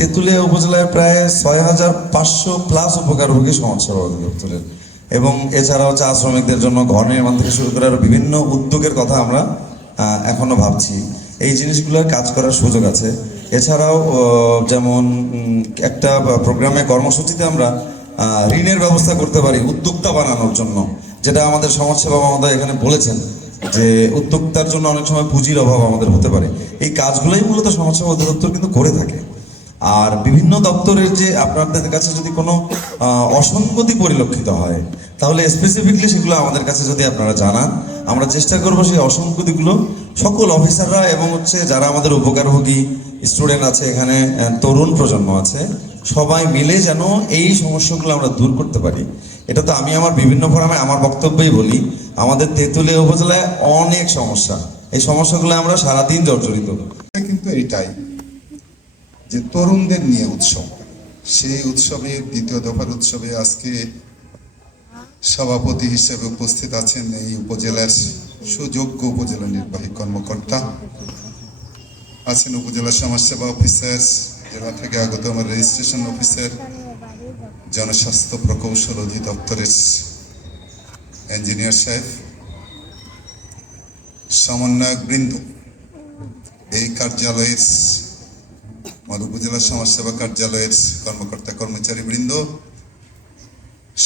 তেঁতুলিয়া উপজেলায় প্রায় ছয় হাজার পাঁচশো প্লাস উপকারভোগী সমাজসেবা অধিদপ্তরের এবং এছাড়াও চা শ্রমিকদের জন্য ঘর নির্মাণ থেকে শুরু করে বিভিন্ন উদ্যোগের কথা আমরা আহ, এখনও ভাবছি। এই জিনিসগুলোর কাজ করার সুযোগ আছে। এছাড়াও যেমন একটা প্রোগ্রামে কর্মসূচিতে আমরা ঋণের ব্যবস্থা করতে পারি উদ্যোক্তা বানানোর জন্য। যেটা আমাদের সমাজসেবা মহোদয় এখানে বলেছেন যে উদ্যোক্তার জন্য অনেক সময় পুঁজির অভাব আমাদের হতে পারে। এই কাজগুলোই মূলত সমাজসেবা অধিদপ্তর কিন্তু করে থাকে। আর বিভিন্ন দপ্তরের যে আপনাদের কাছে যদি কোনো অসঙ্গতি পরিলক্ষিত হয়, তাহলে স্পেসিফিকলি সেগুলো আমাদের কাছে যদি আপনারা জানান, আমরা চেষ্টা করব সেই অসঙ্গতিগুলো সকল অফিসাররা এবং হচ্ছে যারা আমাদের উপকারভোগী স্টুডেন্ট আছে এখানে তরুণ প্রজন্ম আছে, সবাই মিলে যেন এই সমস্যাগুলো আমরা দূর করতে পারি। এটা তো আমি আমার বিভিন্ন ফোরামে আমার বক্তব্যই বলি, আমাদের তেঁতুলিয়া উপজেলায় অনেক সমস্যা। এই সমস্যাগুলো আমরা সারাদিন জর্জরিত। কিন্তু এটাই। যে তরুণদের নিয়ে উৎসব। সেই উৎসবে, দ্বিতীয় দফার উৎসবে আজকে সভাপতি হিসেবে উপস্থিত আছেন এই উপজেলার সুযোগ্য উপজেলা নির্বাহী কর্মকর্তা। আছেন উপজেলা সমাজসেবা অফিসার, জেলা থেকে আগত আমার রেজিস্ট্রেশন অফিসার, জনস্বাস্থ্য প্রকৌশল অধিদপ্তরের ইঞ্জিনিয়ার সাহেব সমন্বয়ক বৃন্দ এই কার্যালয়ের আমার উপজেলা সমাজসেবা কার্যালয়ের কর্মকর্তা কর্মচারী বৃন্দ,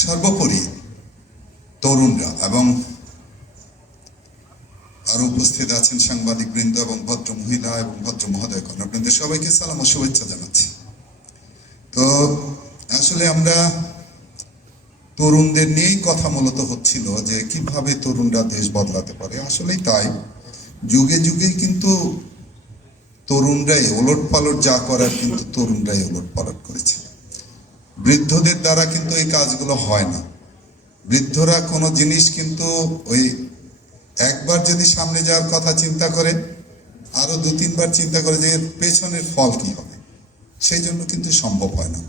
সর্বোপরি তরুণরা এবং আরও উপস্থিত আছেন সাংবাদিক বৃন্দ এবং ভদ্র মহিলা এবং ভদ্র মহোদয় আপনাদের সবাইকে সালাম ও শুভেচ্ছা জানাচ্ছি। তো আসলে আমরা তরুণদের নিয়েই কথা মূলত হচ্ছিল যে কীভাবে তরুণরা দেশ বদলাতে পারে। আসলেই তাই। যুগে যুগে কিন্তু তরুণরাই ওলট পালট যা করার কিন্তু তরুণরাই ওলট পালট করেছে। বৃদ্ধদের দ্বারা কিন্তু এই কাজগুলো হয় না। বৃদ্ধরা কোনো জিনিস কিন্তু ওই একবার যদি সামনে যাওয়ার কথা চিন্তা করে আরও দু তিনবার চিন্তা করে যে পেছনের ফল কি হবে? সেই জন্য কিন্তু সম্ভব হয় না।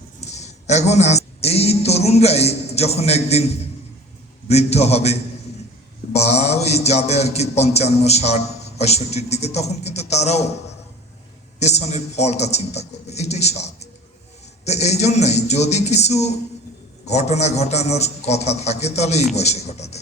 এখন এই তরুণরাই যখন একদিন বৃদ্ধ হবে বা ওই যাবে আর কি পঞ্চান্ন, ষাট, পঁয়ষট্টির দিকে, তখন কিন্তু তারাও পেছনের ফলটা চিন্তা করবে, এটাই স্বাভাবিক। তো এই জন্যই যদি কিছু ঘটনা ঘটানোর কথা থাকে, তাহলে এই বয়সে ঘটাতে